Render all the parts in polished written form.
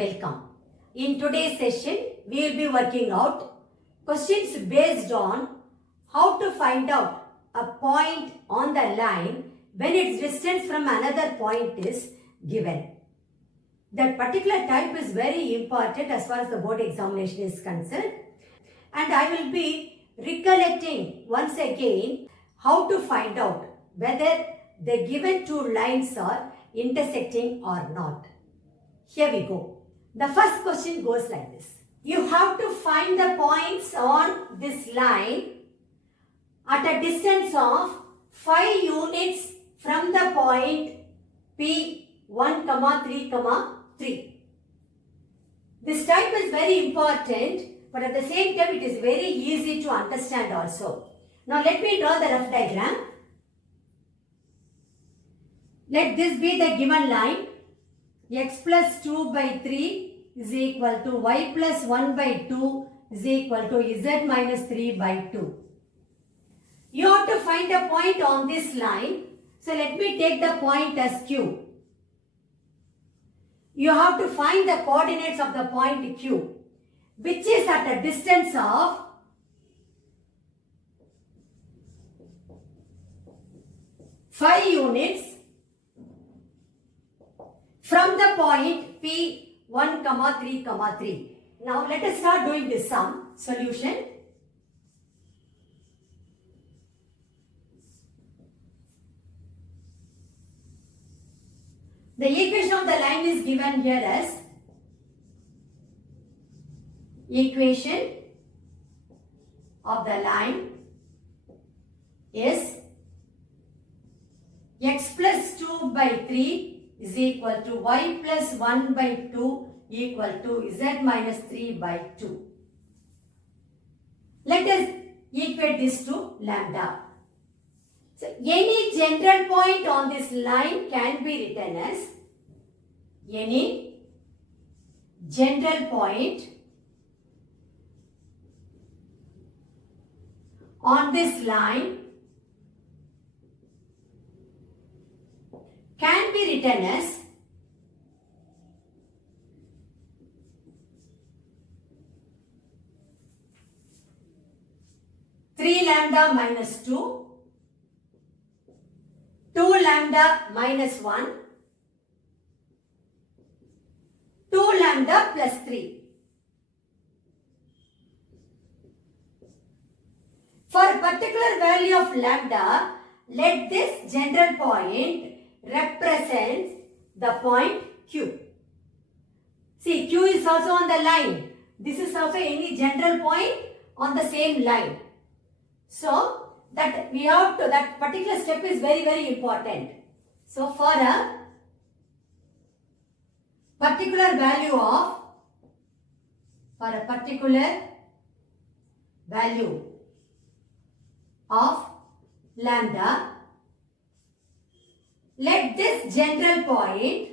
welcome. In today's session, we will be working out questions based on how to find out a point on the line when its distance from another point is given. That particular type is very important as far as the board examination is concerned. And I will be recollecting once again how to find out whether the given two lines are intersecting or not. Here we go. The first question goes like this. You have to find the points on this line at a distance of 5 units from the point P1, 3, 3. This type is very important, but at the same time it is very easy to understand also. Now let me draw the rough diagram. Let this be the given line. X plus 2 by 3 is equal to y plus 1 by 2 is equal to z minus 3 by 2. You have to find a point on this line. So let me take the point as Q. You have to find the coordinates of the point Q, which is at a distance of 5 units from the point P1, 3, 3. Now let us start doing this sum. Solution. The equation of the line is given here as equation of the line is x plus 2 by 3 is equal to y plus 1 by 2 equal to z minus 3 by 2. Let us equate this to lambda. So, any general point on this line can be written as any general point on this line can be written as three lambda minus 2, 2 lambda minus 1, 2 lambda plus 3. For a particular value of lambda, let this general point represent the point Q. See, Q is also on the line. This is also any general point on the same line. So, that we have to, that particular step is very, very important. So, for a particular value of lambda, let this general point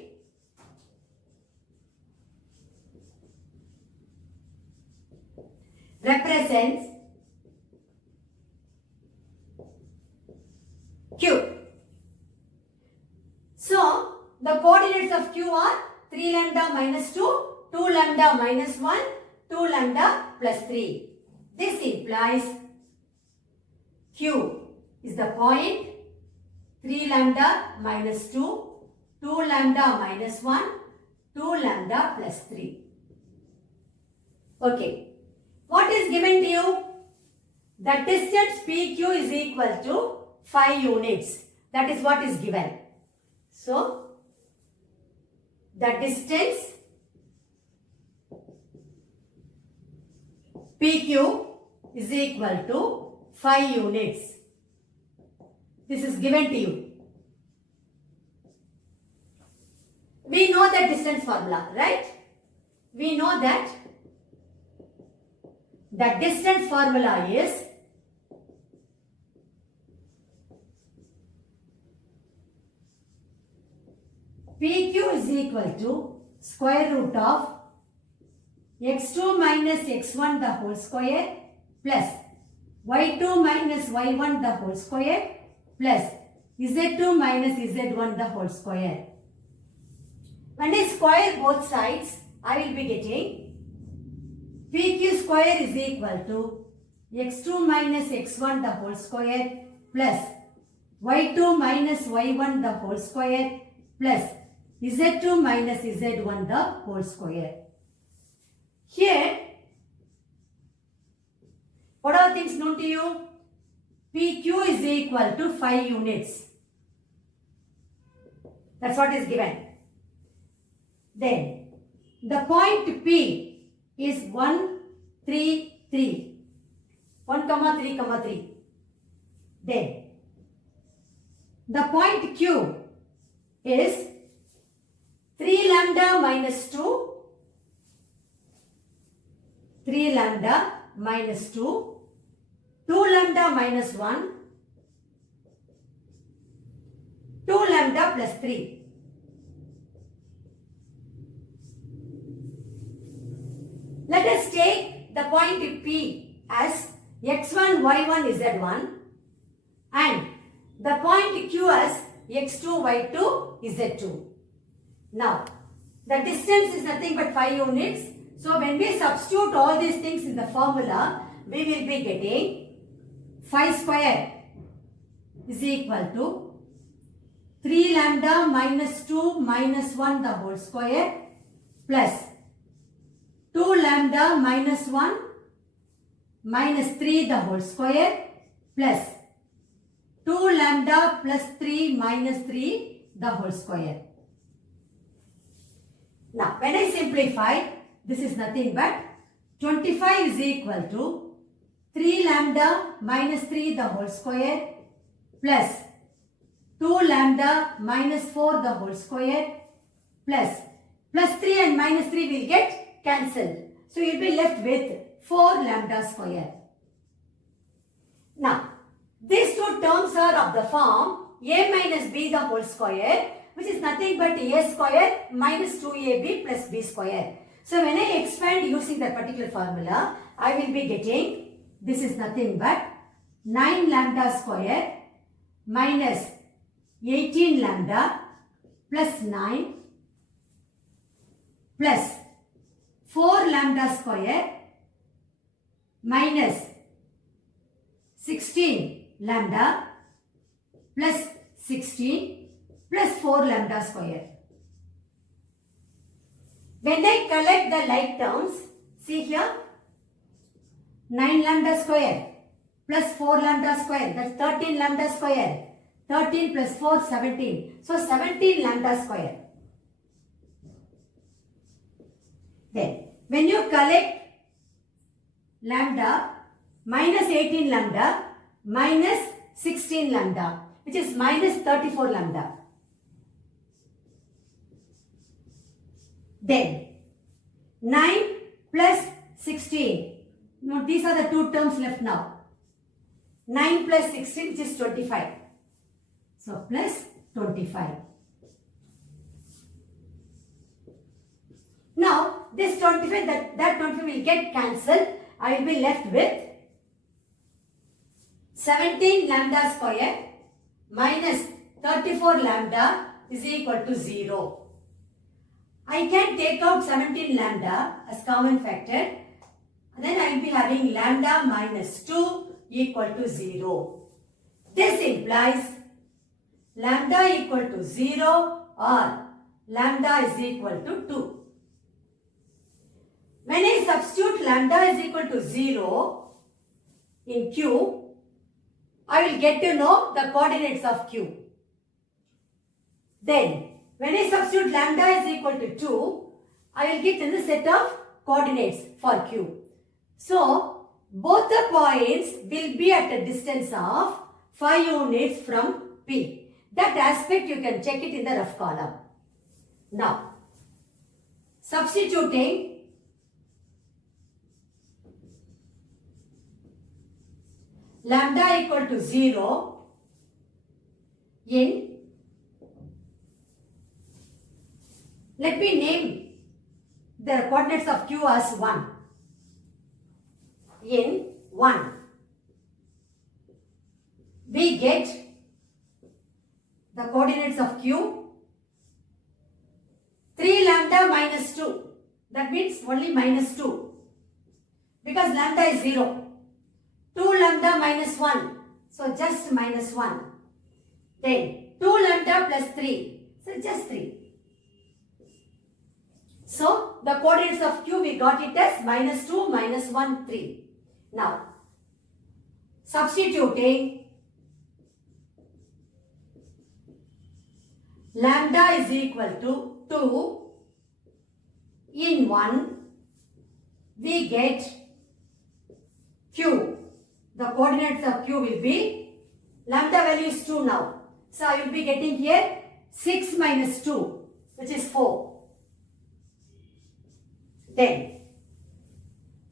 represents Q. So, the coordinates of Q are 3 lambda minus 2, 2 lambda minus 1, 2 lambda plus 3. This implies Q is the point 3 lambda minus 2, 2 lambda minus 1, 2 lambda plus 3. Okay. What is given to you? The distance PQ is equal to 5 units. That is what is given. So, the distance PQ is equal to 5 units. This is given to you. We know the distance formula, right? We know that the distance formula is PQ is equal to square root of x2 minus x1 the whole square plus y2 minus y1 the whole square plus z2 minus z1 the whole square. When I square both sides, I will be getting PQ square is equal to x2 minus x1 the whole square plus y2 minus y1 the whole square plus z2 minus z1 the whole square. Here, what are things known to you? PQ is equal to 5 units. That's what is given. Then, the point P is 1, 3, 3. 1, 3, 3. Then, the point Q is 3 lambda minus 2, 3 lambda minus 2, 2 lambda minus 1, 2 lambda plus 3. Let us take the point P as x1, y1, z1 and the point Q as x2, y2, z2. Now, the distance is nothing but 5 units. So, when we substitute all these things in the formula, we will be getting 5 square is equal to 3 lambda minus 2 minus 1 the whole square plus 2 lambda minus 1 minus 3 the whole square plus 2 lambda plus 3 minus 3 the whole square. Now, when I simplify, this is nothing but 25 is equal to 3 lambda minus 3 the whole square plus 2 lambda minus 4 the whole square plus 3 and minus 3 will get cancelled. So, you will be left with 4 lambda square. Now, these two terms are of the form a minus b the whole square, which is nothing but a square minus 2ab plus b square. So, when I expand using that particular formula, I will be getting, this is nothing but 9 lambda square minus 18 lambda plus 9 plus 4 lambda square minus 16 lambda plus 16 plus 4 lambda square. When I collect the like terms, see here, 9 lambda square plus 4 lambda square, that's 13 lambda square. 13 plus 4, 17. So, 17 lambda square. Then, when you collect lambda minus 18 lambda minus 16 lambda, which is minus 34 lambda. Then, 9 plus 16. Now, these are the two terms left now. 9 plus 16, which is 25. So, plus 25. Now, this 25, that 25 will get cancelled. I will be left with 17 lambda square minus 34 lambda is equal to 0. I can take out 17 lambda as common factor. Then I will be having lambda minus 2 equal to 0. This implies lambda equal to 0 or lambda is equal to 2. When I substitute lambda is equal to 0 in Q, I will get to know the coordinates of Q. Then, when I substitute lambda is equal to 2, I will get in the set of coordinates for Q. So, both the points will be at a distance of 5 units from P. That aspect you can check it in the rough column. Now, substituting lambda equal to 0 in, let me name the coordinates of Q as 1. In 1, we get the coordinates of Q 3 lambda minus 2. That means only minus 2. Because lambda is 0. 2 lambda minus 1. So just minus 1. Then 2 lambda plus 3. So just 3. So the coordinates of Q we got it as minus 2, minus 1, 3. Now substituting lambda is equal to 2 in 1, we get Q. The coordinates of Q will be, lambda value is 2 now. So I will be getting here 6 minus 2, which is 4. Then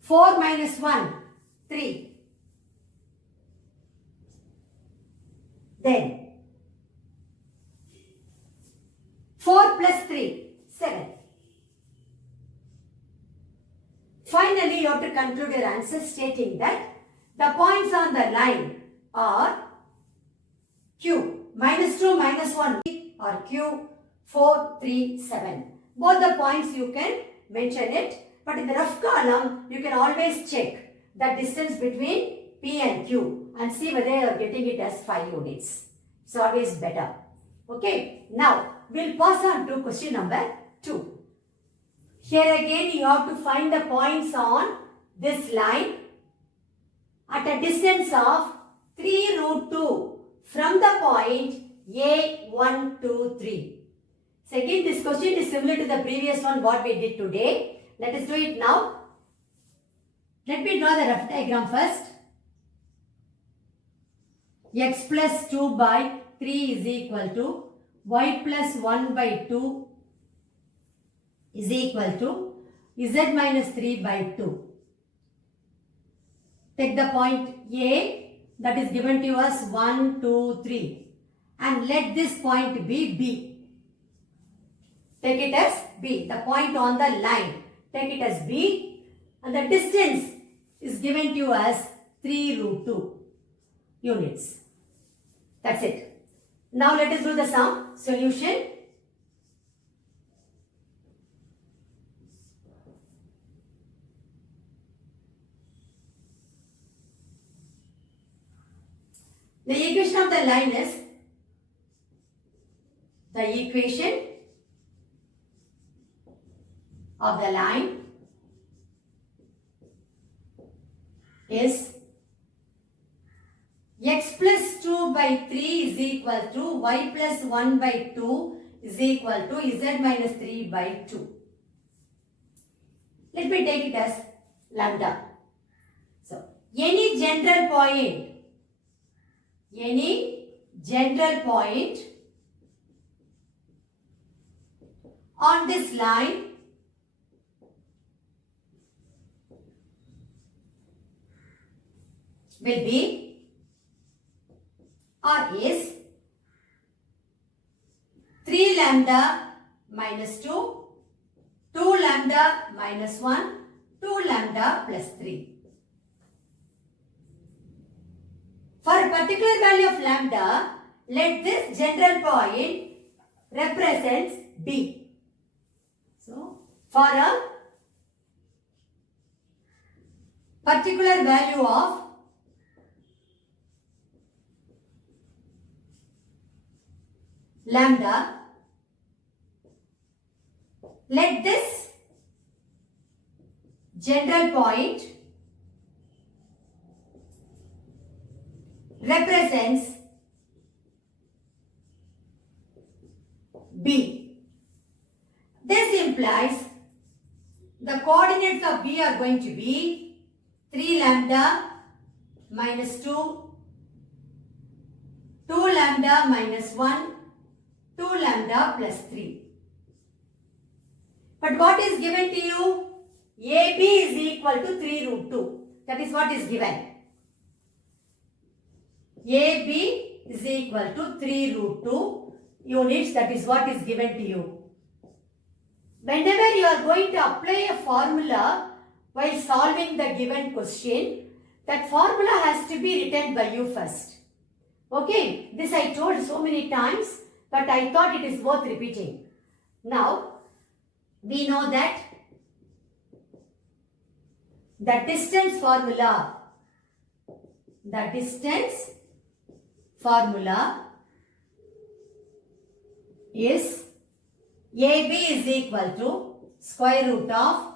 4 minus 1, 3. Then 4 plus 3, 7. Finally, you have to conclude your answer stating that the points on the line are Q, minus 2, minus 1, or Q, 4, 3, 7. Both the points you can mention it, but in the rough column, you can always check the distance between P and Q and see whether you are getting it as 5 units. It's always better. Okay, now we'll pass on to question number 2. Here again you have to find the points on this line at a distance of 3 root 2 from the point A, 1, 2, 3. So again this question is similar to the previous one what we did today. Let us do it now. Let me draw the rough diagram first. X plus 2 by 3 is equal to y plus 1 by 2 is equal to z minus 3 by 2. Take the point A that is given to us 1, 2, 3 and let this point be B. Take it as B, the point on the line. Take it as B and the distance is given to us 3 root 2 units. That's it. Now let us do the sum. Solution. The equation of the line is the equation of the line is x plus 2 by 3 is equal to y plus 1 by 2 is equal to z minus 3 by 2. Let me take it as lambda. So, any general point on this line will be or is 3 lambda minus 2, 2 lambda minus 1, 2 lambda plus 3. For a particular value of lambda, let this general point represents B. So, for a particular value of lambda, let this general point represents B. This implies the coordinates of B are going to be 3 lambda minus 2, 2 lambda minus 1, 2 lambda plus 3. But what is given to you? AB is equal to 3 root 2. That is what is given. AB is equal to 3 root 2 units. That is what is given to you. Whenever you are going to apply a formula while solving the given question, that formula has to be written by you first. Okay, this I told so many times, but I thought it is worth repeating. Now, we know that The distance formula. The distance formula is AB is equal to square root of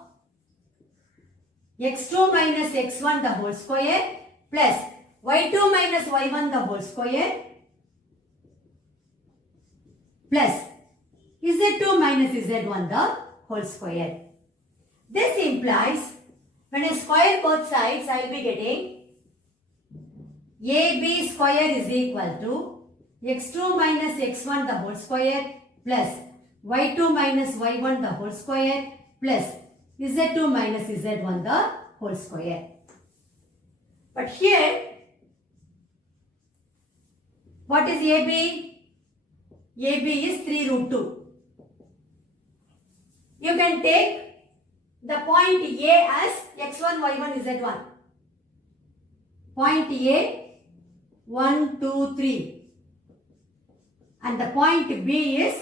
x2 minus x1 the whole square plus y2 minus y1 the whole square plus z2 minus z1 the whole square. This implies when I square both sides, I will be getting AB square is equal to x2 minus x1 the whole square plus y2 minus y1 the whole square plus z2 minus z1 the whole square. But here, what is AB? AB is 3 root 2. You can take the point A as x1, y1, z1. Point A, 1, 2, 3. And the point B is,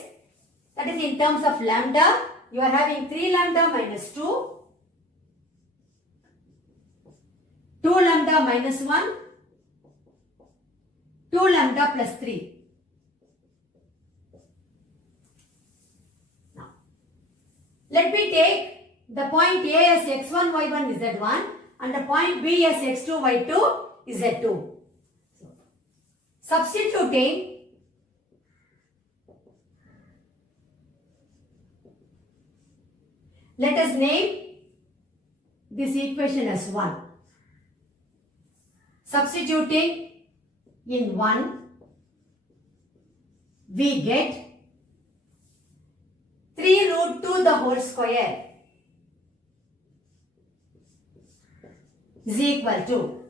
that is in terms of lambda, you are having 3 lambda minus 2, 2 lambda minus 1, 2 lambda plus 3. Now, let me take the point A as x1, y1, z1 and the point B as x2, y2, z2. So, substituting let us name this equation as 1. Substituting in 1, we get 3 root 2 the whole square is equal to,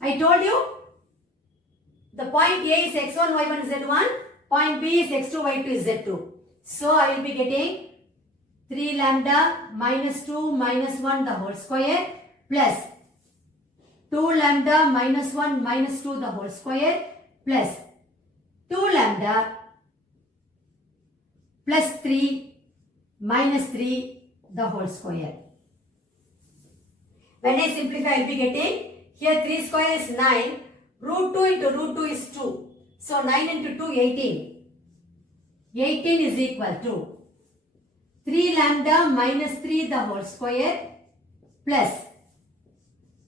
I told you, the point A is x1, y1, z1, point B is x2, y2, z2. So, I will be getting 3 lambda minus 2 minus 1 the whole square plus 2 lambda minus 1 minus 2 the whole square plus 2 lambda plus 3 minus 3 the whole square. When I simplify, I will be getting, here 3 square is 9, root 2 into root 2 is 2. So, 9 into 2, 18. 18 is equal to 3 lambda minus 3 the whole square plus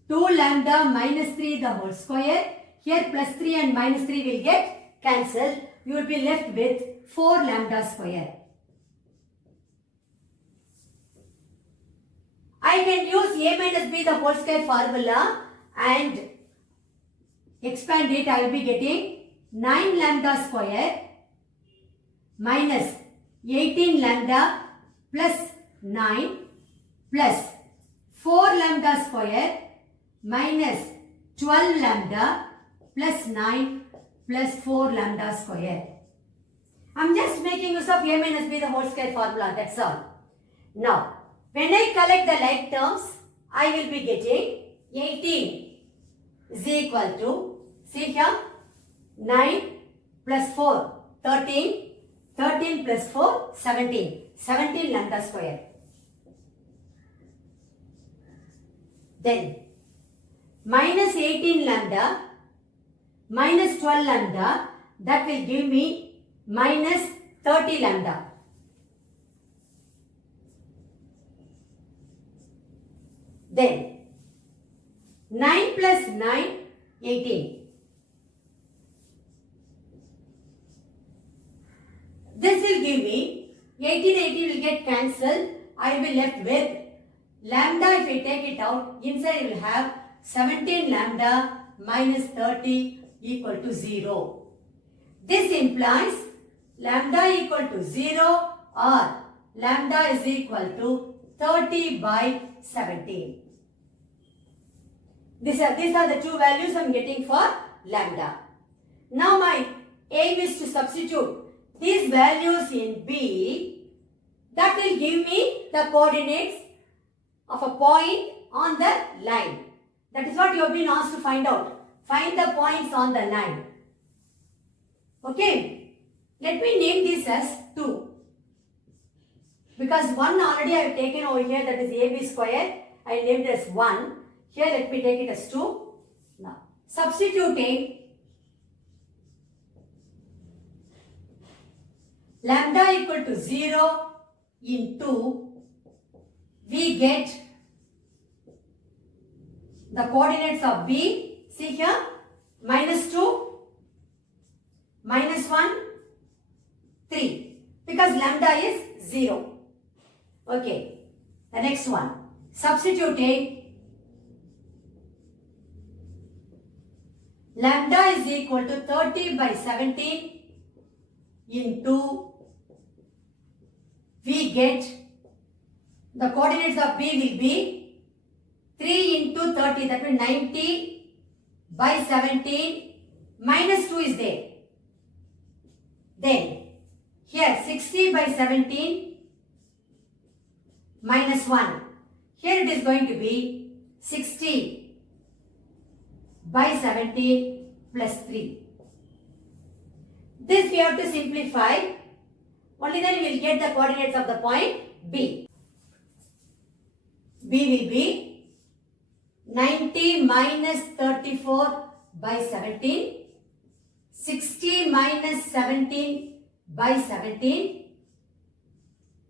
2 lambda minus 3 the whole square. Here plus 3 and minus 3 will get cancelled. You will be left with 4 lambda square. I can use A minus B the whole square formula and expand it. I will be getting 9 lambda square minus 18 lambda plus 9 plus 4 lambda square minus 12 lambda plus 9 plus 4 lambda square. I am just making use of A minus B the whole square formula, that's all. Now, when I collect the like terms, I will be getting 18 is equal to, see here, 9 plus 4, 13, 13 plus 4, 17, 17 lambda square. Then, minus 18 lambda, minus 12 lambda, that will give me minus 30 lambda. Then, 9 plus 9, 18. This will give me, 18 will get cancelled. I will be left with lambda. If I take it out, inside I will have 17 lambda minus 30 equal to 0. This implies lambda equal to 0 or lambda is equal to 30 by 17. These are the two values I am getting for lambda. Now my aim is to substitute these values in B. That will give me the coordinates of a point on the line. That is what you have been asked to find out. Find the points on the line. Okay. Let me name this as 2. Because 1 already I have taken over here, that is AB square. I named it as 1. Here let me take it as 2. Now, substituting lambda equal to 0 in 2, we get the coordinates of B. See here, -2, -1, 3. Because lambda is 0. Okay. The next one. Substituting lambda is equal to 30 by 17 into, we get the coordinates of B will be 3 into 30, that means 90 by 17, minus 2 is there. Then here 60 by 17 minus 1. Here it is going to be 60 by 17 plus 3. This we have to simplify. Only then we will get the coordinates of the point B. B will be 90 minus 34 by 17, 60 minus 17 by 17,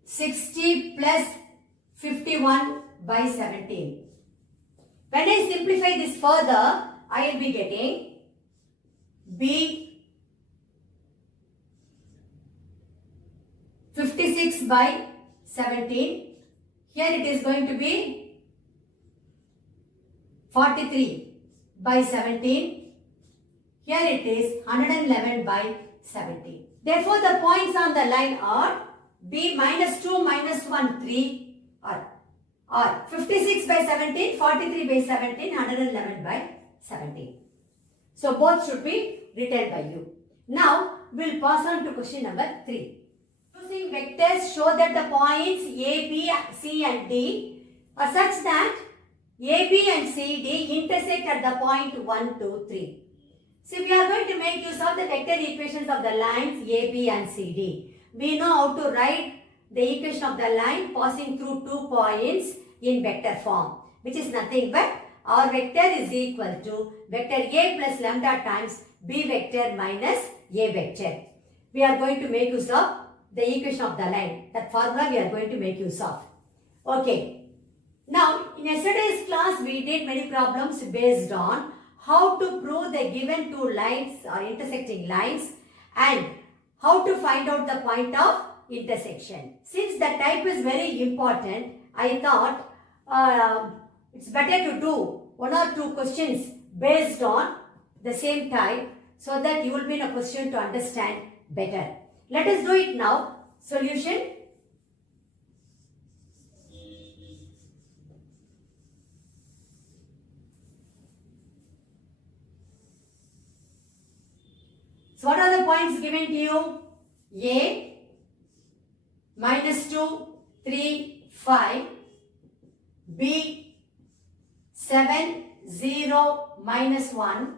60 plus 51 by 17. When I simplify this further, I will be getting B 56 by 17. Here it is going to be 43 by 17. Here it is 111 by 17. Therefore, the points on the line are B minus 2 minus 1 3 or 56 by 17, 43 by 17, 111 by 17. So, both should be written by you. Now, we will pass on to question number 3. Using vectors show that the points A, B, C and D are such that A, B and C, D intersect at the point 1, 2, 3. So, we are going to make use of the vector equations of the lines A, B and C, D. We know how to write the equation of the line passing through 2 points in vector form, which is nothing but our vector is equal to vector A plus lambda times B vector minus A vector. We are going to make use of the equation of the line. That formula we are going to make use of. Okay. Now, in yesterday's class, we did many problems based on how to prove the given two lines or intersecting lines and how to find out the point of intersection. Since the type is very important, I thought it's better to do 1 or 2 questions based on the same type so that you will be in a position to understand better. Let us do it now. Solution. So, what are the points given to you? A, minus 2, 3, 5. B, 7, 0, minus 1.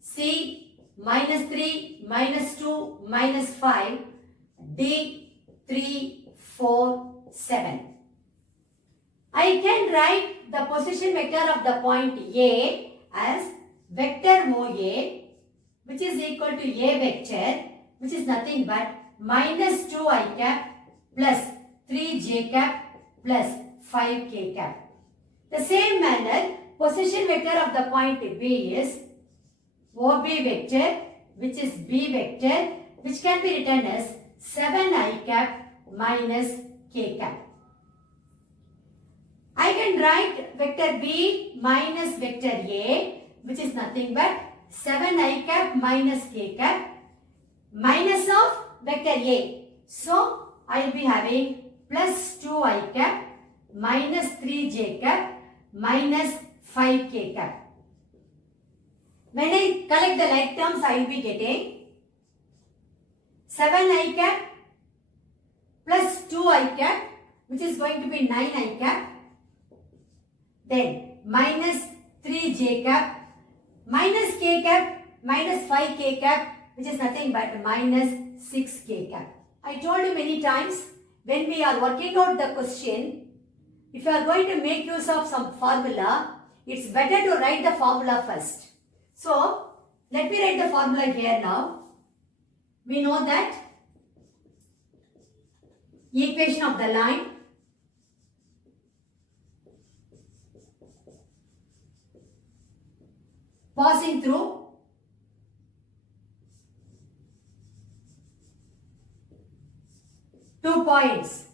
C, minus 3, minus 2, minus 5. D, 3, 4, 7. I can write the position vector of the point A as vector MoA, which is equal to A vector, which is nothing but minus 2i cap plus 3j cap plus 5k cap. The same manner, position vector of the point B is OB vector, which is B vector, which can be written as 7i cap minus k cap. I can write vector B minus vector A, which is nothing but 7i cap minus k cap minus of vector A. So, I will be having plus 2i cap minus 3j cap minus 5k cap. When I collect the like terms, I will be getting 7i cap plus 2i cap, which is going to be 9i cap. Then minus 3j cap minus k cap minus 5k cap, which is nothing but minus 6k cap. I told you many times, when we are working out the question, if you are going to make use of some formula, it's better to write the formula first. So, let me write the formula here now. We know that equation of the line passing through two points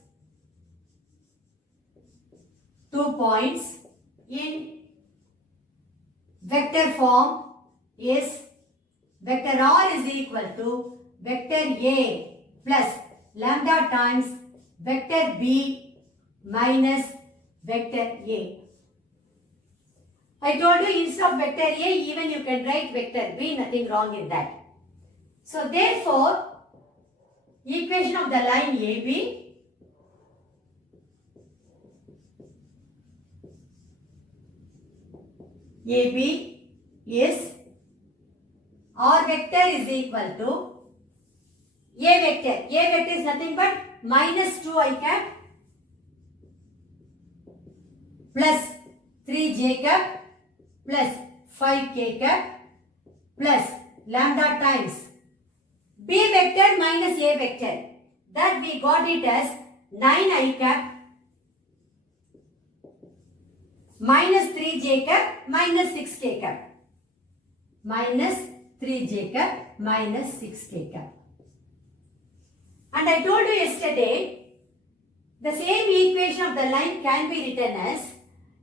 in vector form is vector r is equal to vector a plus lambda times vector b minus vector a. I told you instead of vector a, even you can write vector b, nothing wrong in that. So therefore, equation of the line AB is R vector is equal to A vector. A vector is nothing but minus 2i cap plus 3j cap plus 5k cap plus lambda times B vector minus A vector. That we got it as 9i cap minus 3j cap minus 6k cap. Minus 3j cap minus 6k cap. And I told you yesterday, the same equation of the line can be written as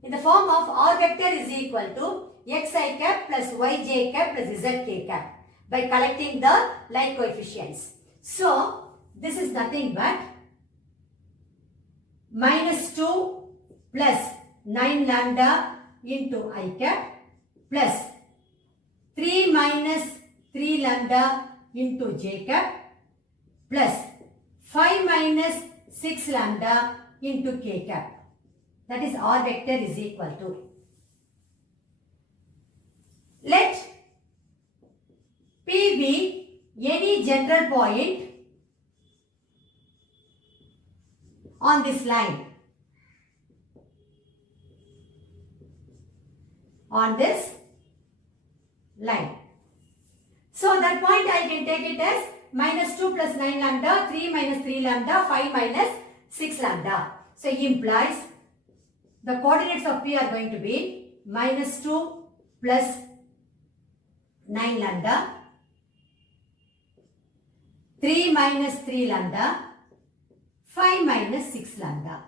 in the form of R vector is equal to xi cap plus yj cap plus zk cap by collecting the line coefficients. So, this is nothing but minus 2 plus 9 lambda into I cap plus 3 minus 3 lambda into j cap plus 5 minus 6 lambda into k cap. That is R vector is equal to. Let P be any general point on this line. On this line. So that point I can take it as minus 2 plus 9 lambda, 3 minus 3 lambda, 5 minus 6 lambda. So it implies the coordinates of P are going to be minus 2 plus 9 lambda, 3 minus 3 lambda, 5 minus 6 lambda.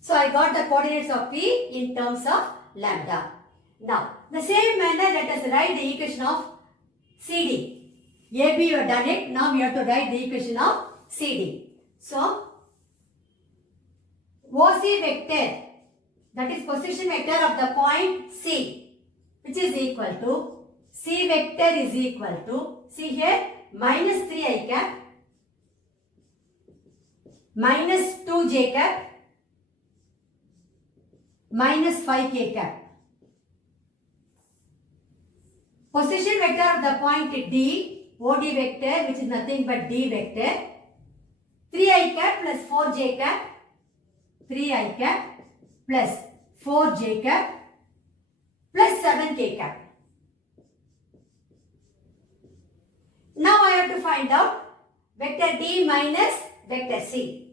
So I got the coordinates of P in terms of lambda. Now, the same manner let us write the equation of CD. AB you have done it. Now we have to write the equation of CD. So, OC vector, that is position vector of the point C, which is equal to C vector is equal to, see here, minus 3i cap minus 2j cap minus 5k cap. Position vector of the point D, OD vector, which is nothing but D vector, 3i cap plus 4j cap, 3i cap plus 4j cap plus 7k cap. Now I have to find out vector D minus vector C.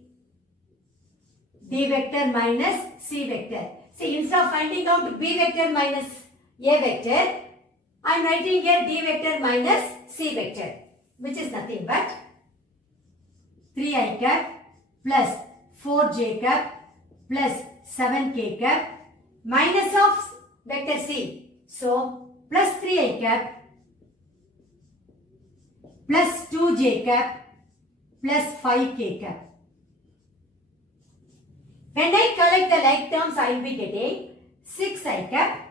D vector minus C vector. See, instead of finding out B vector minus A vector, I am writing here D vector minus C vector, which is nothing but 3i cap plus 4j cap plus 7k cap minus of vector C. So, plus 3i cap plus 2j cap plus 5k cap. When I collect the like terms, I will be getting 6i cap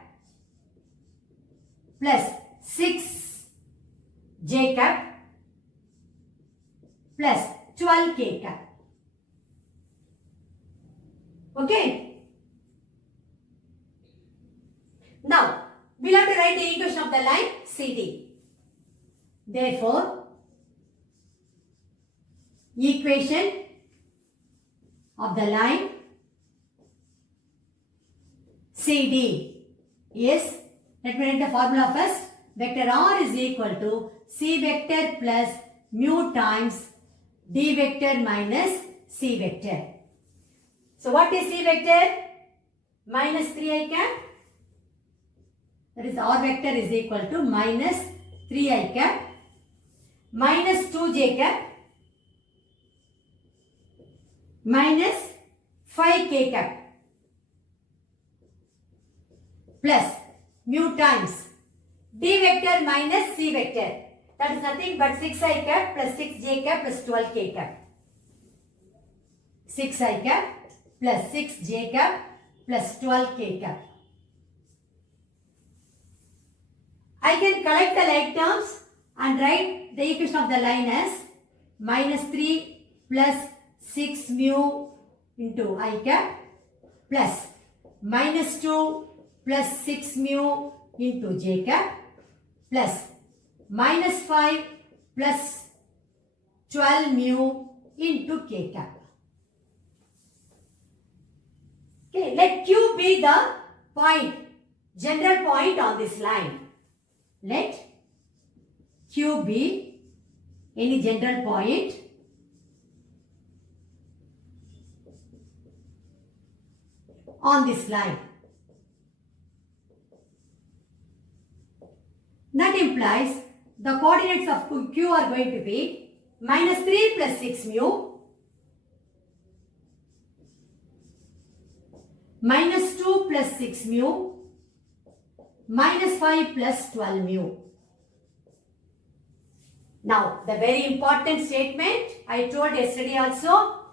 plus 6j cap plus 12k cap. Okay. Now, we will have to write the equation of the line CD. Therefore, equation of the line CD is, let me write the formula first. Vector R is equal to C vector plus mu times D vector minus C vector. So what is C vector? Minus 3i cap. That is R vector is equal to minus 3i cap minus 2j cap minus 5k cap plus mu times D vector minus C vector. That is nothing but 6i cap plus 6j cap plus 12k cap. 6i cap plus 6j cap plus 12k cap. I can collect the like terms and write the equation of the line as minus 3 plus 6 mu into I cap plus minus 2 plus 6 mu into j cap plus minus 5 plus 12 mu into k cap. Okay, let Q be the point, general point on this line. Let Q be any general point on this line. That implies the coordinates of Q are going to be minus 3 plus 6 mu, minus 2 plus 6 mu, minus 5 plus 12 mu. Now, the very important statement I told yesterday also,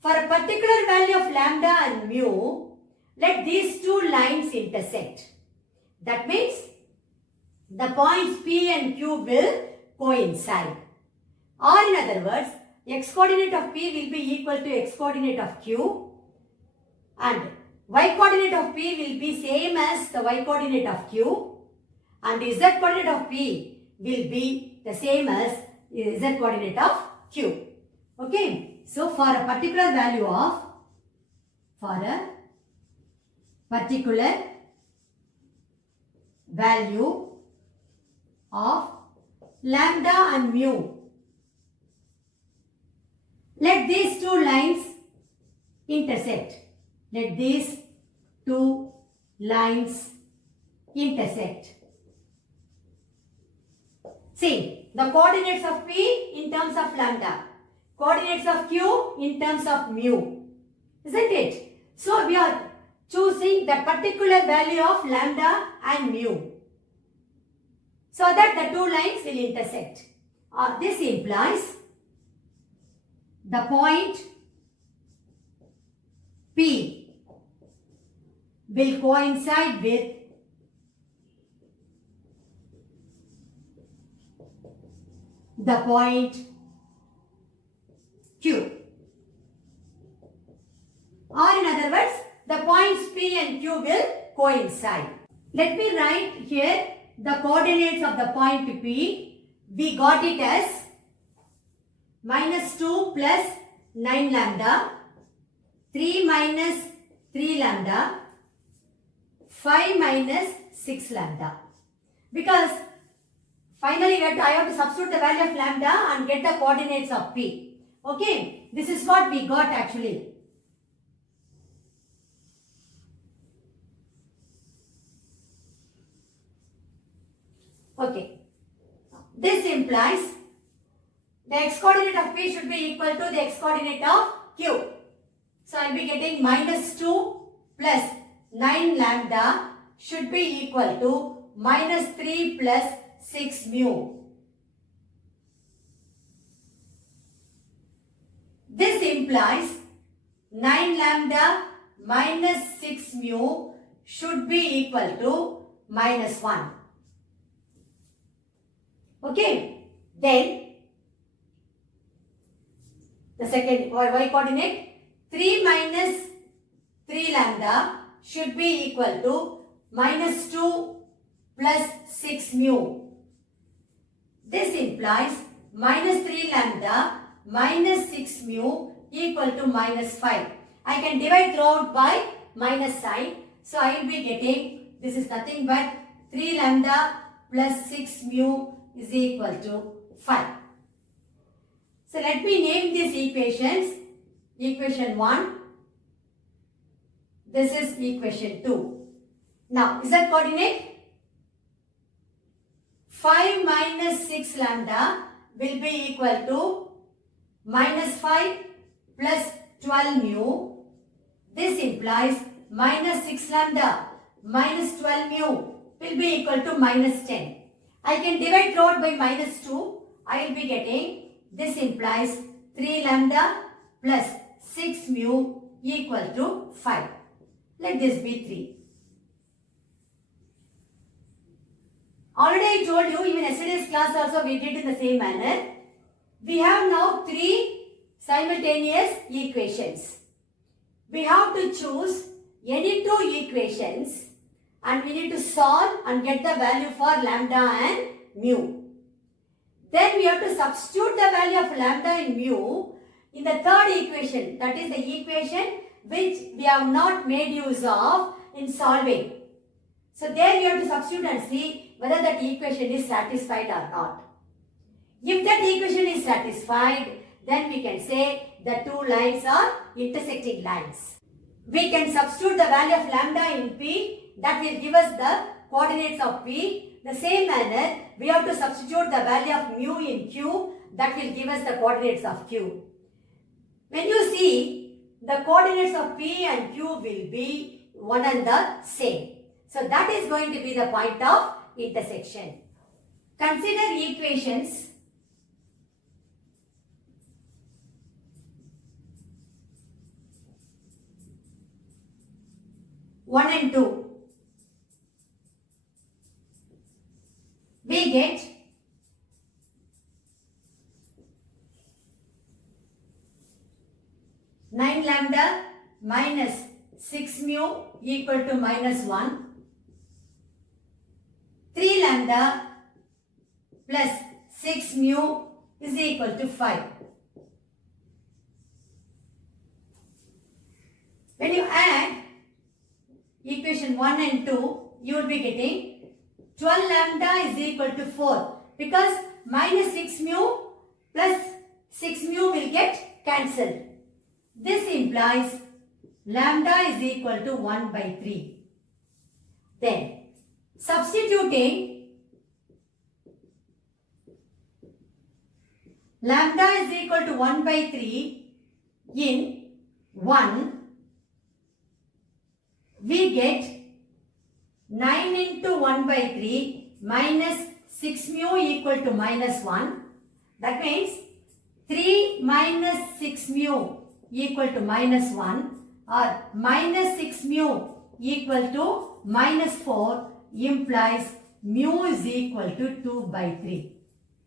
for a particular value of lambda and mu, let these two lines intersect. That means the points P and Q will coincide. Or in other words, x coordinate of P will be equal to x coordinate of Q and y coordinate of P will be same as the y coordinate of Q and z coordinate of P will be the same as z coordinate of Q. Okay. So, for a particular value of, lambda and mu, let these two lines intersect. Let these two lines intersect. See, the coordinates of P in terms of lambda, coordinates of Q in terms of mu, isn't it? So, we are choosing the particular value of lambda and mu so that the two lines will intersect. This implies the point P will coincide with the point Q. Or in other words, the points P and Q will coincide. Let me write here the coordinates of the point P. We got it as minus 2 plus 9 lambda, 3 minus 3 lambda, 5 minus 6 lambda. Because finally I have to substitute the value of lambda and get the coordinates of P. Okay, this is what we got actually. Okay, this implies the x coordinate of P should be equal to the x coordinate of Q. So, I will be getting minus 2 plus 9 lambda should be equal to minus 3 plus 6 mu. This implies 9 lambda minus 6 mu should be equal to minus 1. Okay, then the second y coordinate 3 minus 3 lambda should be equal to minus 2 plus 6 mu. This implies minus 3 lambda minus 6 mu equal to minus 5. I can divide throughout by minus sign So I will be getting, this is nothing but 3 lambda plus 6 mu is equal to 5. So let me name these equations. Equation 1. This is equation 2. Now, z coordinate? 5 minus 6 lambda will be equal to minus 5 plus 12 mu. This implies minus 6 lambda minus 12 mu will be equal to minus 10. I can divide throughout by minus 2. I will be getting, this implies 3 lambda plus 6 mu equal to 5. Let this be 3. Already I told you, even yesterday's class also we did in the same manner. We have now 3 simultaneous equations. We have to choose any 2 equations and we need to solve and get the value for lambda and mu. Then we have to substitute the value of lambda and mu in the third equation, that is the equation which we have not made use of in solving. So there you have to substitute and see whether that equation is satisfied or not. If that equation is satisfied, then we can say the 2 lines are intersecting lines. We can substitute the value of lambda in P, that will give us the coordinates of P. The same manner, we have to substitute the value of mu in Q, that will give us the coordinates of Q. When you see, the coordinates of P and Q will be one and the same. So that is going to be the point of intersection. Consider equations 1 and 2. We get nine lambda minus 6 mu equal to minus 1. 3 lambda plus 6 mu is equal to 5. When you add equation 1 and 2, you will be getting 12 lambda is equal to 4 because minus 6 mu plus 6 mu will get cancelled. This implies lambda is equal to 1 by 3. Then substituting lambda is equal to 1 by 3 in 1, we get 9 into 1 by 3 minus 6 mu equal to minus 1. That means 3 minus 6 mu equal to minus 1 or minus 6 mu equal to minus 4 implies mu is equal to 2 by 3.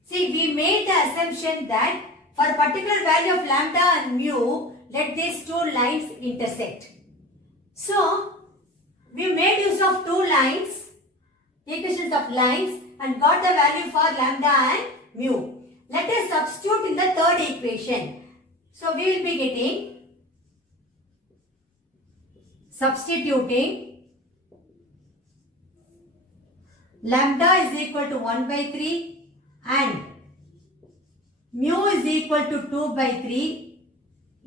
See, we made the assumption that for a particular value of lambda and mu, let these 2 lines intersect. So, we made use of 2 lines, equations of lines and got the value for lambda and mu. Let us substitute in the third equation. So, we will be getting, substituting lambda is equal to 1 by 3 and mu is equal to 2 by 3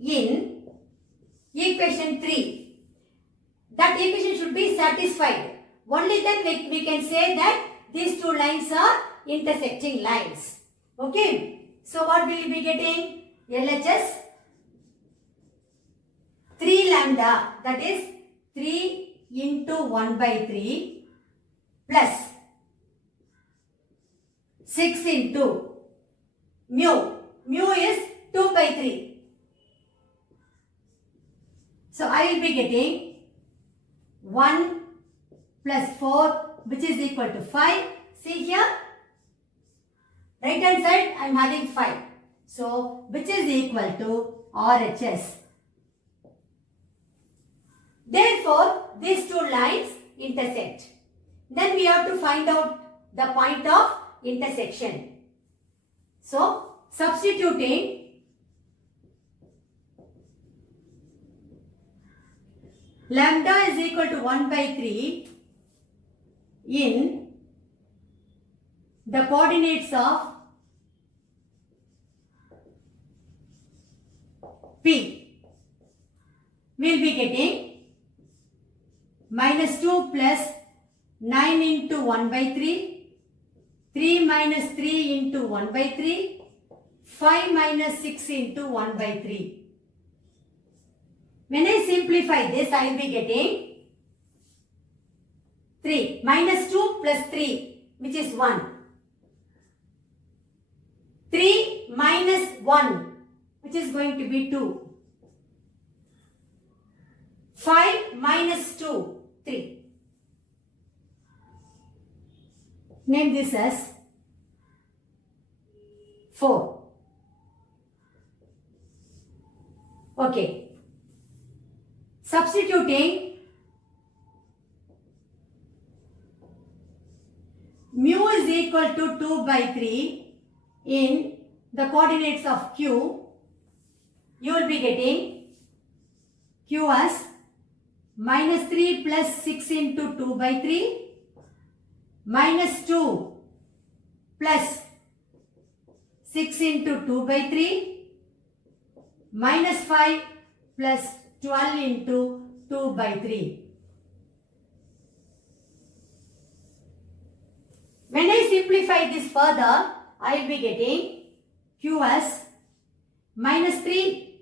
in equation 3. That equation should be satisfied. Only then we can say that these 2 lines are intersecting lines. Okay. So what will you be getting? LHS 3 lambda, that is 3 into 1 by 3 plus 6 into mu. Mu is 2 by 3. So I will be getting 1 plus 4 which is equal to 5. See here, right hand side I am having 5. So which is equal to RHS. Therefore, these 2 lines intersect. Then we have to find out the point of intersection. So substituting lambda is equal to 1 by 3 in the coordinates of P, we'll be getting minus 2 plus 9 into 1 by 3, 3 minus 3 into 1 by 3, 5 minus 6 into 1 by 3. When I simplify this, I will be getting 3 minus 2 plus 3, which is 1. 3 minus 1, which is going to be 2. 5 minus 2, 3. Name this as 4. Okay. Substituting mu is equal to 2 by 3 in the coordinates of Q, you will be getting Q as minus 3 plus 6 into 2 by 3, minus 2 plus 6 into 2 by 3, minus 5 plus 12 into 2 by 3. When I simplify this further, I will be getting Q as minus 3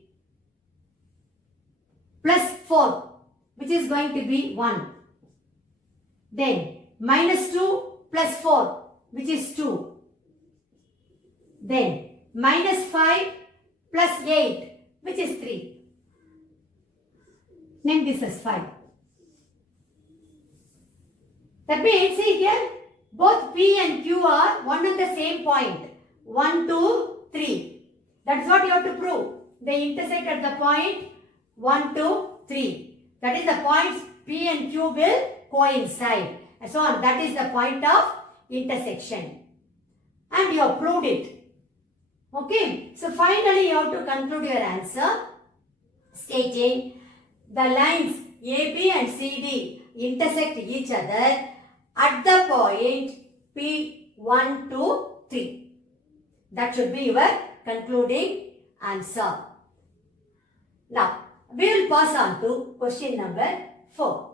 plus 4, which is going to be 1. Then minus 2 plus 4, which is 2. Then minus 5 plus 8, which is 3. Name this as 5. That means, see here, both P and Q are one and the same point. 1, 2, 3. That's what you have to prove. They intersect at the point 1, 2, 3. That is the points P and Q will coincide. And so on. That is the point of intersection. And you have proved it. Okay. So finally you have to conclude your answer stating the lines AB and CD intersect each other at the point P1 to 3. That should be your concluding answer. Now, we will pass on to question number 4.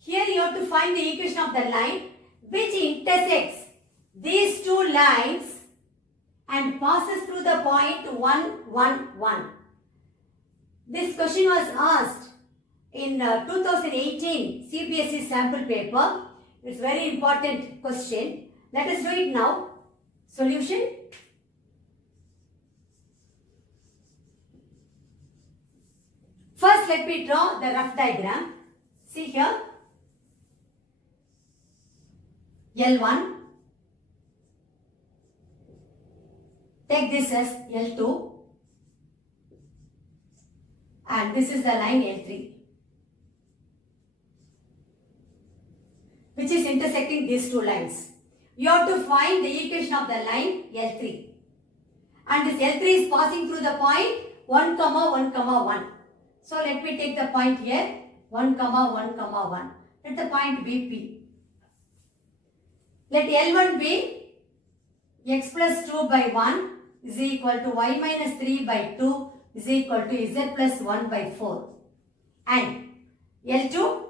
Here you have to find the equation of the line which intersects these two lines and passes through the point 1, 1, 1. This question was asked in 2018 CBSE sample paper. It's a very important question. Let us do it now. Solution. First, let me draw the rough diagram. See here. L1. Take this as L2. And this is the line L3, which is intersecting these two lines. You have to find the equation of the line L3. And this L3 is passing through the point 1, 1, 1. So let me take the point here 1, 1, 1. Let the point be P. Let L1 be x plus 2 by 1 is equal to y minus 3 by 2 is equal to z plus 1 by 4. And L2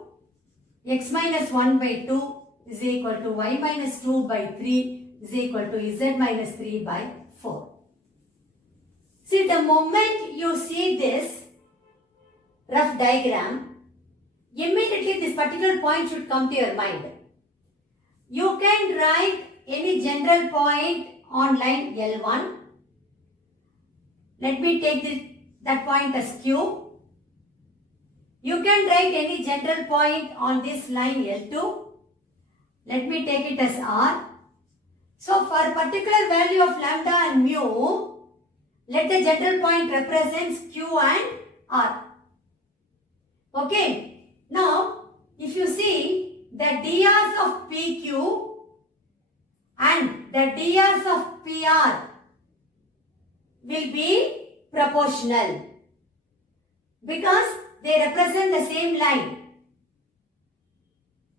x minus 1 by 2 is equal to y minus 2 by 3 is equal to z minus 3 by 4. See, the moment you see this rough diagram, immediately this particular point should come to your mind. You can write any general point on line L1. Let me take that point as Q. You can write any general point on this line L2. Let me take it as R. So for particular value of lambda and mu, let the general point represents Q and R. Okay. Now, if you see the dRs of PQ and the dRs of PR will be proportional, because they represent the same line.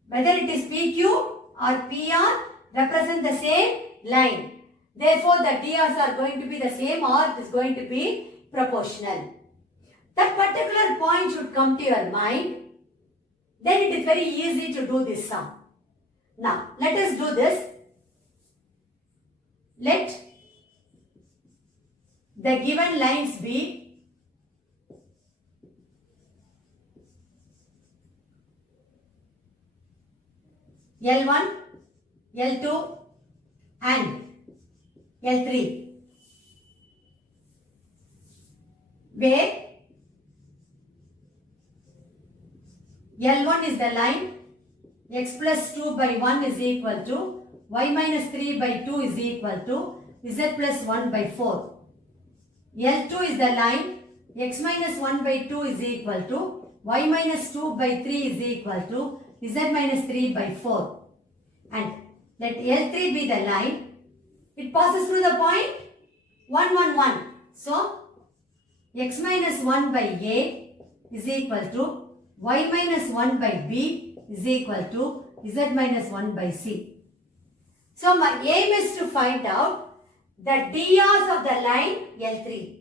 Whether it is PQ or PR represent the same line. Therefore, the DRs are going to be the same or it is going to be proportional. That particular point should come to your mind. Then it is very easy to do this sum. Now, let us do this. Let the given lines be L1, L2 and L3, where L1 is the line x plus 2 by 1 is equal to y minus 3 by 2 is equal to z plus 1 by 4. L2 is the line x minus 1 by 2 is equal to y minus 2 by 3 is equal to z minus 3 by 4. And let L3 be the line. It passes through the point 1, 1, 1. So, x minus 1 by A is equal to y minus 1 by B is equal to z minus 1 by C. So, my aim is to find out the DRs of the line L3.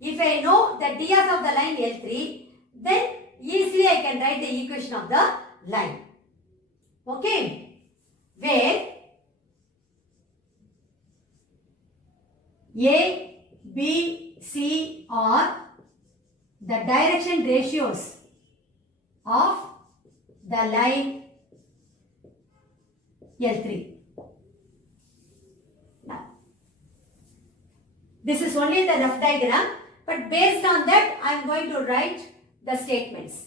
If I know the DRs of the line L3, then easily I can write the equation of the line. Okay? Where A, B, C are the direction ratios of the line L3. Now, this is only the rough diagram, but based on that I am going to write the statements.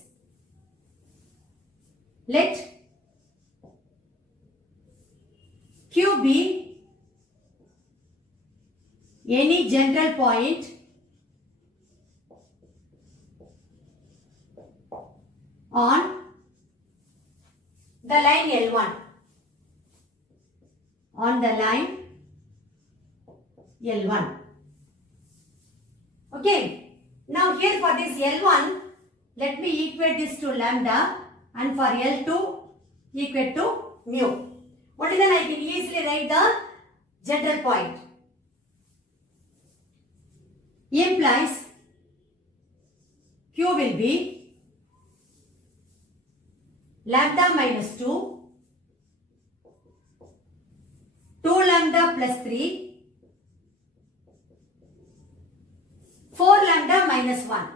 Let Q be any general point on the line L1. On the line L1. Okay. Now here for this L1, let me equate this to lambda, and for L2 equate to mu. Only then I can easily write the general point. Implies Q will be lambda minus 2, 2 lambda plus 3, 4 lambda minus 1.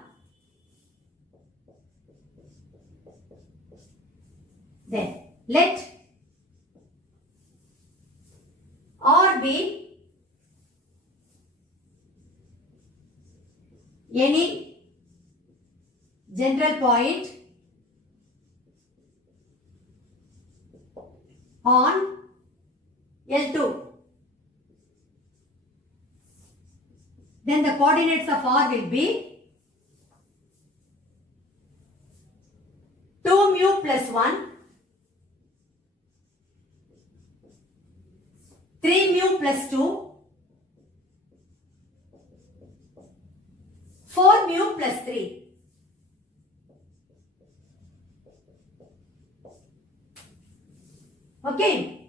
Then let R be any general point on L2. Then the coordinates of R will be 2 mu plus 1, 3 mu plus 2, 4 mu plus 3. Okay.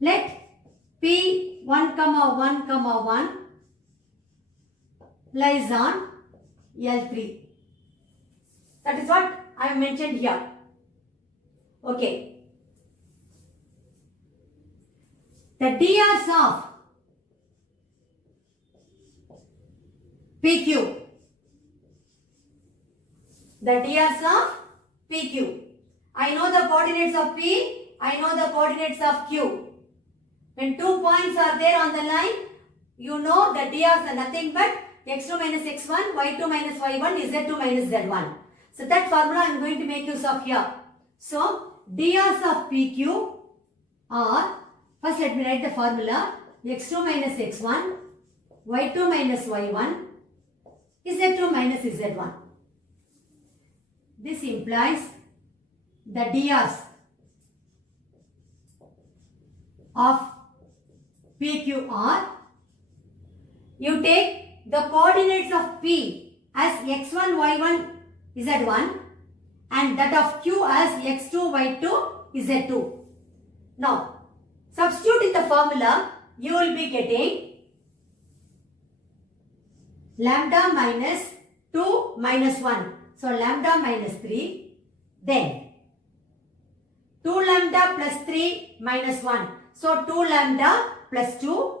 Let P 1, 1, 1 lies on L3. That is what I have mentioned here. Okay. The DRs of PQ. The DRs of PQ. I know the coordinates of P, I know the coordinates of Q. When 2 points are there on the line, you know the DRs are nothing but x2 minus x1, y2 minus y1, z2 minus z1. So that formula I am going to make use of here. So DRs of PQ are, first let me write the formula, x2 minus x1, y2 minus y1, z2 minus z1. This implies the DRs of PQ are, you take the coordinates of P as x1, y1, z1 and that of Q as x2, y2, z2. Now, substitute in the formula, you will be getting lambda minus 2 minus 1. So, lambda minus 3. Then, 2 lambda plus 3 minus 1. So, 2 lambda plus 2.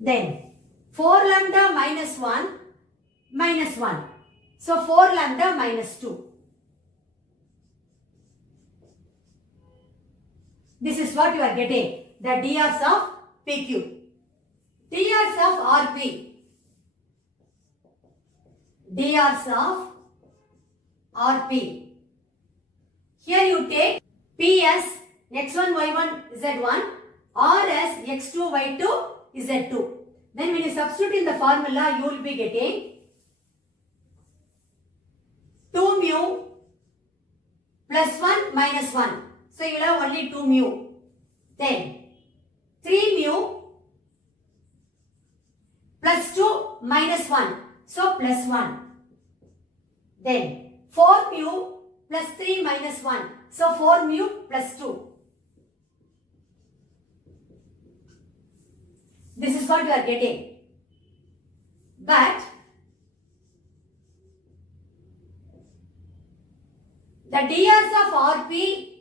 Then, 4 lambda minus 1 minus 1. So, 4 lambda minus 2. This is what you are getting, the drs of PQ. drs of RP. drs of RP. Here you take P as x1, y1, z1, R as x2, y2, z2. Then when you substitute in the formula, you will be getting 2 mu plus 1 minus 1. So, you will have only 2 mu. Then 3 mu plus 2 minus 1. So, plus 1. Then 4 mu plus 3 minus 1. So, 4 mu plus 2. This is what you are getting. But the drs of RP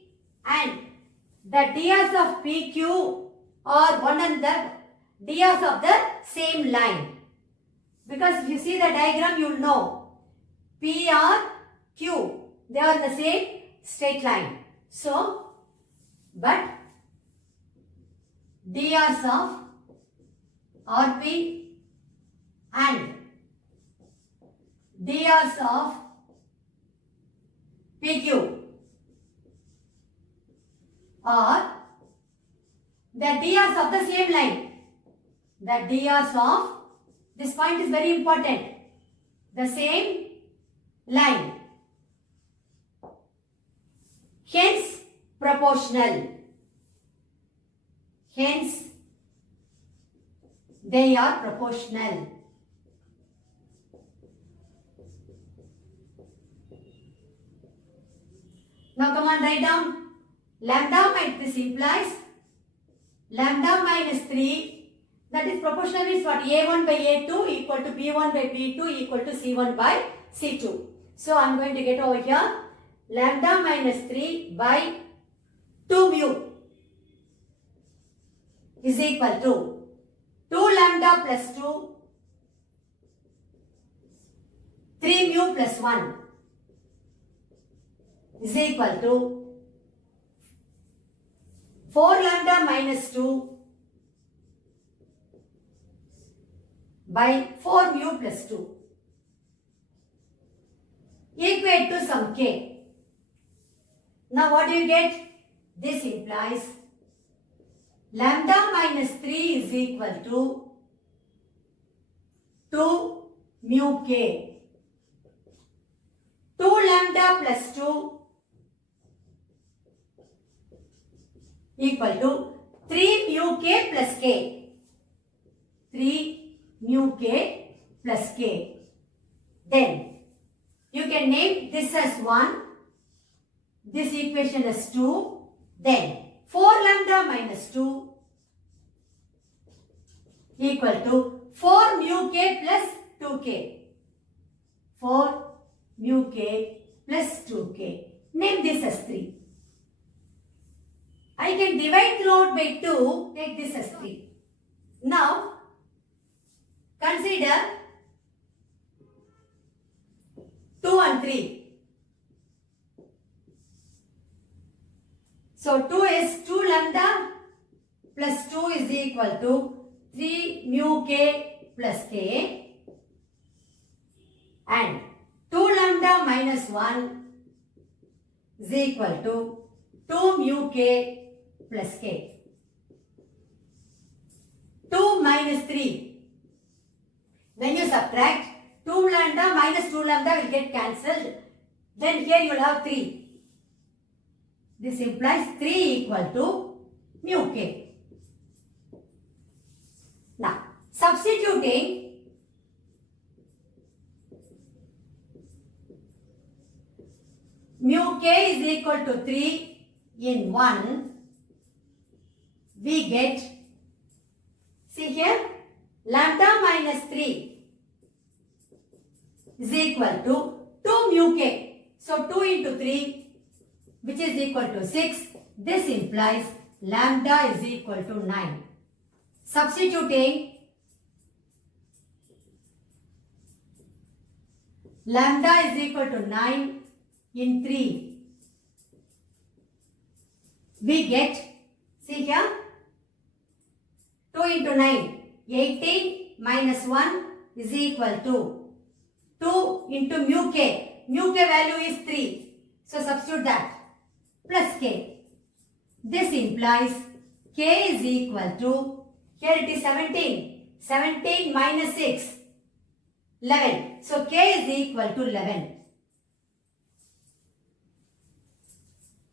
and the drs of PQ are one and the drs of the same line. Because if you see the diagram, you will know P R Q, they are the same straight line. So, but drs of RP and drs of PQ are the drs of the same line. The drs of, this point is very important, the same line. Hence proportional. Hence they are proportional. Now come on, write down lambda minus, this implies lambda minus 3, that is proportional means what? A1 by A2 equal to B1 by B2 equal to C1 by C2. So I am going to get over here lambda minus 3 by 2 mu is equal to 2 lambda plus 2, 3 mu plus 1 is equal to 4 lambda minus 2 by 4 mu plus 2. Equate to some k. Now what do you get? This implies lambda minus 3 is equal to 2 mu k. 2 lambda plus 2 equal to 3 mu k plus k. 3 mu k plus k. Then you can name this as 1, this equation as 2, then 4 lambda minus 2 equal to 4 mu k plus 2k. 4 mu k plus 2k. Name this as 3. I can divide throughout by 2, take this as 3. Now, consider 2 and 3. So, 2 is 2 lambda plus 2 is equal to 3 mu k plus k and 2 lambda minus 1 is equal to 2 mu k plus k. 2 minus 3. When you subtract, 2 lambda minus 2 lambda will get cancelled. Then here you will have 3. This implies 3 equal to mu k. Now, Substituting mu k is equal to 3 in 1, we get, see here, lambda minus 3 is equal to 2 mu k. So 2 into 3, which is equal to 6. This implies lambda is equal to 9. Substituting lambda is equal to 9 in 3, we get, see here, 2 into 9, 18 minus 1 is equal to 2 into mu k. Mu k value is 3. So substitute that, plus k. This implies k is equal to, here it is 17. 17 minus 6, 11. So k is equal to 11.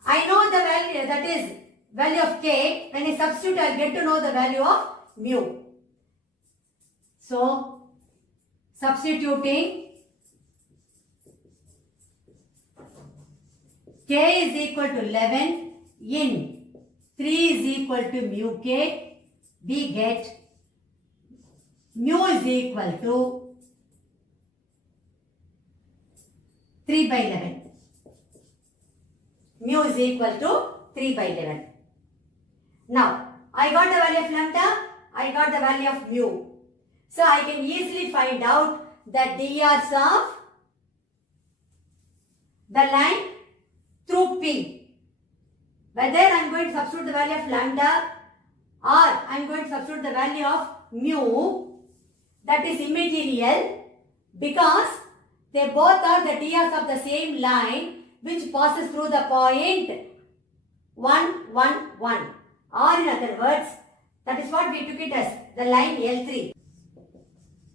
I know the value, that is value of k. When I substitute, I will get to know the value of mu. So, substituting k is equal to 11 in 3 is equal to mu k, we get mu is equal to 3 by 11. Mu is equal to 3 by 11. Now, I got the value of lambda, I got the value of mu. So, I can easily find out the drs of the line through P. Whether I am going to substitute the value of lambda or I am going to substitute the value of mu, that is immaterial because they both are the drs of the same line which passes through the point 1, 1, 1. Or in other words, that is what we took it as the line L3.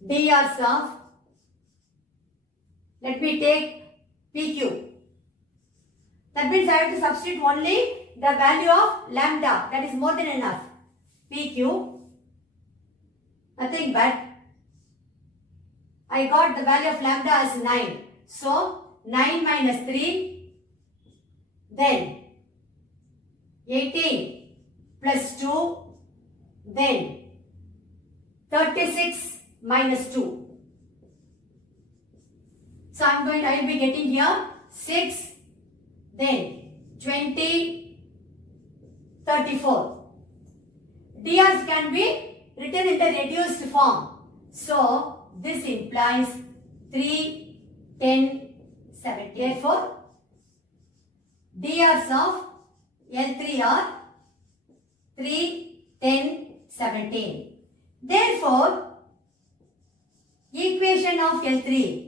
drs of, let me take PQ. That means I have to substitute only the value of lambda. That is more than enough. PQ, nothing but I got the value of lambda as 9. So, 9 minus 3, then 18 plus 2, then 36 minus 2. So, I will be getting here 6, then 20, 34. drs can be written in the reduced form. So, this implies 3, 10, 7. Therefore, drs of L3 are 3, 10, 17. Therefore, equation of L3.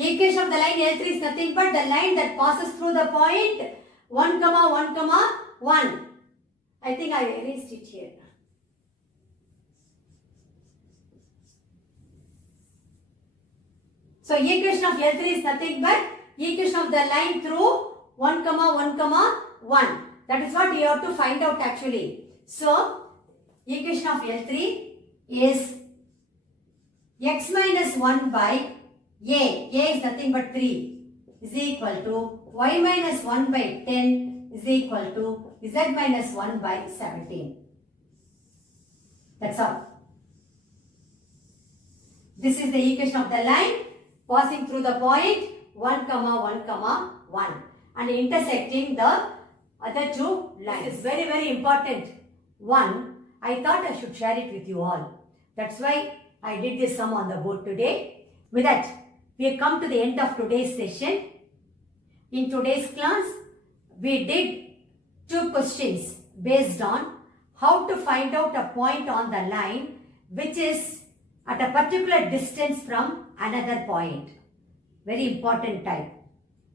Equation of the line L3 is nothing but the line that passes through the point 1, 1, 1. I think I erased it here. So, equation of L3 is nothing but equation of the line through 1, 1, 1. That is what you have to find out actually. So, equation of L3 is x minus 1 by a is nothing but 3 is equal to y minus 1 by 10 is equal to z minus 1 by 17. That's all. This is the equation of the line passing through the point 1, 1, 1 and intersecting the other two lines. This is very, very important one. I thought I should share it with you all. That's why I did this sum on the board today. With that, we have come to the end of today's session. In today's class, we did 2 questions based on how to find out a point on the line which is at a particular distance from another point. Very important type.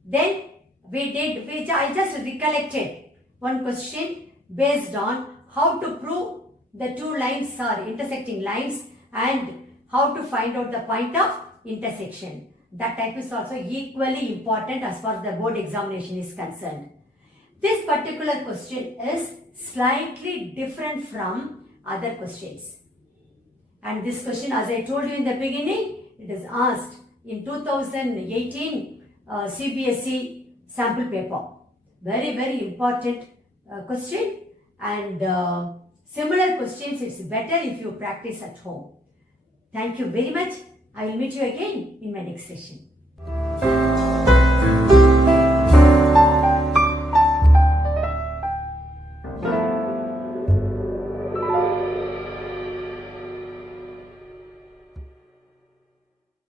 Then we did, which I just recollected, one question based on how to prove the two lines are intersecting lines and how to find out the point of intersection. That type is also equally important as far as the board examination is concerned. This particular question is slightly different from other questions. And this question, as I told you in the beginning, it is asked in 2018 CBSE sample paper. Very, very important question, and similar questions, it's better if you practice at home. Thank you very much. I will meet you again in my next session.